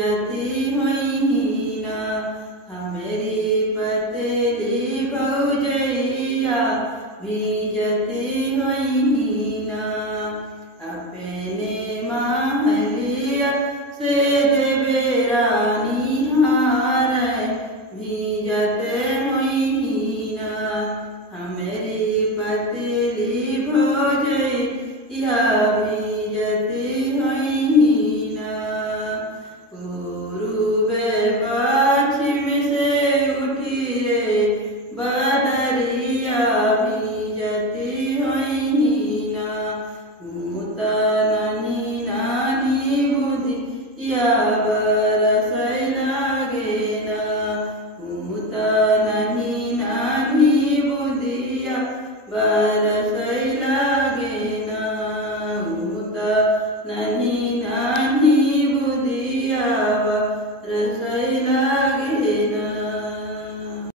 भीजती होइना हमारी पतली भौजैया भीजती होइना अपने महलिया से देवरानी हार भीजते होइना हमारी पतली भौजैया भीजती होइना पूर्व पश्चिम से उठी रे बदरिया भीजती होइना मुता नानी नानी बुधिया बरसै लागेना मुता नानी नानी बुधिया बरसै लागेना मुता नानी नानी बुधिया बरसै लागेना।